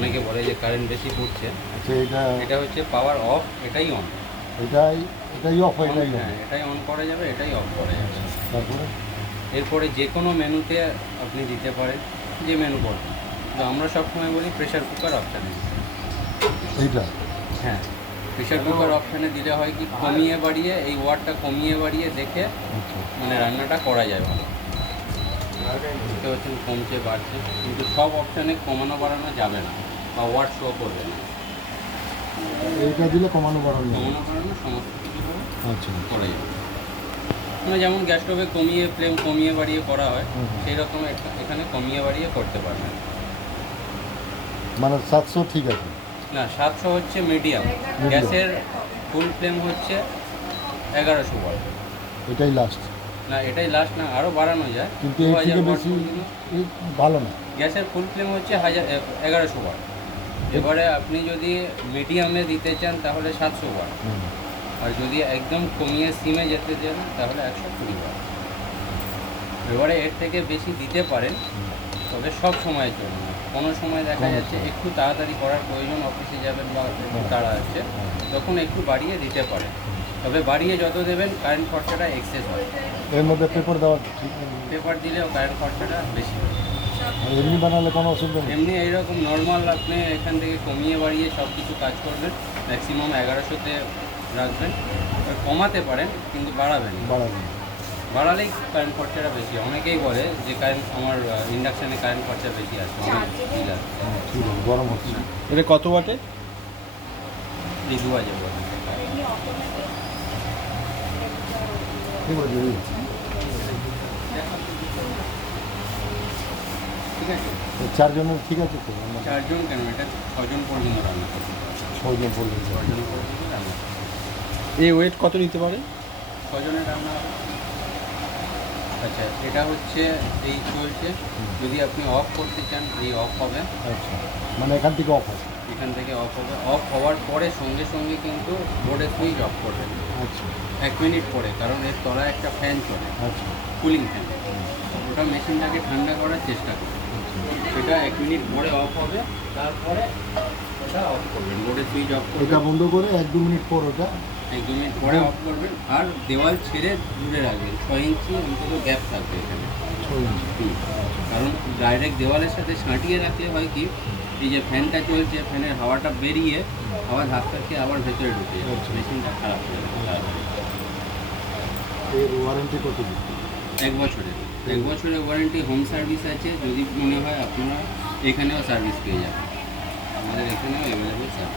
অনেকে বলে যে কারেন্ট বেশি পড়ছে। আচ্ছা, এটা হচ্ছে পাওয়ার অফ, এটাই অন। এটাই অফ, এটাই অন। হ্যাঁ, এটাই অন করা যাবে, এটাই অফ করা যাবে। তারপরে এরপরে যে কোনো মেনুতে আপনি দিতে পারেন, যে মেনু করবেন। তো আমরা সবসময় বলি প্রেশার কুকার অপশানে দিতে। এইটা হ্যাঁ, প্রেশার কুকার অপশানে দিলে হয় কি, কমিয়ে বাড়িয়ে এই ওয়াটটা কমিয়ে বাড়িয়ে দেখে আচ্ছা, মানে রান্নাটা করা যায় ভালো। বুঝতে পারছেন, কমছে বাড়ছে, কিন্তু সব অপশানে কমানো বাড়ানো যাবে না বা ওয়াট শো করবে না। এইটা দিলে কমানো বাড়ানো যাবে। কমানো বাড়ানো সমস্ত কিছু আচ্ছা, করা যাবে। মানে যেমন গ্যাস স্টোভে কমিয়ে ফ্লেম কমিয়ে বাড়িয়ে করা হয়, হুম। সেই রকম এখানে কমিয়ে বাড়িয়ে করতে পারবেন। মানে 700 ঠিক আছে? না, 700 হচ্ছে মিডিয়াম। গ্যাসের ফুল ফ্লেম হচ্ছে 1100 ওয়াট। এটাই লাস্ট? না, এটাই লাস্ট না, আরও বাড়ানো যায়, কিন্তু এর 2000 থেকে ওয়াট বেশি পর্যন্ত। ভালো না? গ্যাসের ফুল ফ্লেম হচ্ছে 1100 ওয়াট। এবারে আপনি যদি মিডিয়ামে দিতে চান তাহলে 700 ওয়াট, হুম। আর যদি একদম কমিয়ে সিমে যেতে চান তাহলে 120 ওয়াট। এবারে এর থেকে বেশি দিতে পারেন, তবে সব সময়ের জন্য না। কোনো সময় দেখা যাচ্ছে একটু তাড়াতাড়ি করার প্রয়োজন, অফিসে যাবেন বা একটু তাড়া আছে, তখন একটু বাড়িয়ে দিতে পারেন। তবে বাড়িয়ে যত দেবেন কারেন্ট খরচাটা এক্সেস হয়। এর মধ্যে পেপার দেওয়া ঠিক? পেপার দিলেও কারেন্ট খরচাটা বেশি হয়। আর এমনি বানালে কোনো অসুবিধা নেই? এমনি এইরকম নর্মাল আপনি এখান থেকে কমিয়ে বাড়িয়ে সব কিছু কাজ করবেন, ম্যাক্সিমাম 1100-তে রাখবেন। আর কমাতে পারেন কিন্তু বাড়াবেন না। বাড়াবেন? বাড়ালেই কারেন্ট খরচাটা বেশি। অনেকেই বলে যে কারেন্ট আমার ইন্ডাকশানে কারেন্ট খরচা বেশি আছে, অনেক বিল আছে। ঠিক আছে, গরম হচ্ছে। এটা কত ওয়াটে? এই 2000 বলে। ঠিক আছে, ঠিক আছে, 4 জনের ঠিক আছে তো? 4 জন কেন, এটা 6 জন পর্যন্ত রান্না করতে পারে। 6 জন পর্যন্ত? 6 জন পর্যন্ত রান্না করতে এই ওয়েট কত নিতে পারে? পারে। 6 জনের রান্না হবে। আচ্ছা, এটা হচ্ছে এই চলছে। যদি আপনি অফ করতে চান, এই অফ হবে। আচ্ছা, মানে এখান থেকে অফ আছে? এখান থেকে অফ হবে। অফ হওয়ার পরে সঙ্গে সঙ্গে কিন্তু বোর্ডের সুইচ অফ করবেন। আচ্ছা, 1 মিনিট পরে, কারণ এর তলায় একটা ফ্যান চলে, আচ্ছা, কুলিং ফ্যান। ওটা মেশিনটাকে ঠান্ডা করার চেষ্টা করে। সেটা 1 মিনিট পরে অফ হবে, তারপরে ওটা অফ করবেন, বোর্ডের সুইচ অফ এটা করবেন। বন্ধ করে 1-2 মিনিট পর ওটা? 1-2 মিনিট পরে অফ করবেন, আর দেওয়াল ছেড়ে দূরে রাখবেন। 6 ইঞ্চি অন্তত গ্যাপ থাকবে এখানে। 6 ইঞ্চি? কারণ ডাইরেক্ট দেওয়ালের সাথে সাঁটিয়ে রাখলে হয় কি, এই যে ফ্যানটা চলছে, ফ্যানের হাওয়াটা বেরিয়ে হাওয়া ধাক্কা খেয়ে আবার ভেতরে ঢুকে যাবে, আচ্ছা। মেশিনটা খারাপ হয়ে যাবে তাড়াতাড়ি। এর ওয়ারেন্টি কত দিন? 1 বছরের। 1 বছরের ওয়ারেন্টি। হোম সার্ভিস আছে, যদি মনে হয় আপনারা এখানেও সার্ভিস পেয়ে যাবেন, আমাদের এখানেও অ্যাভেলেবেল সার্ভিস।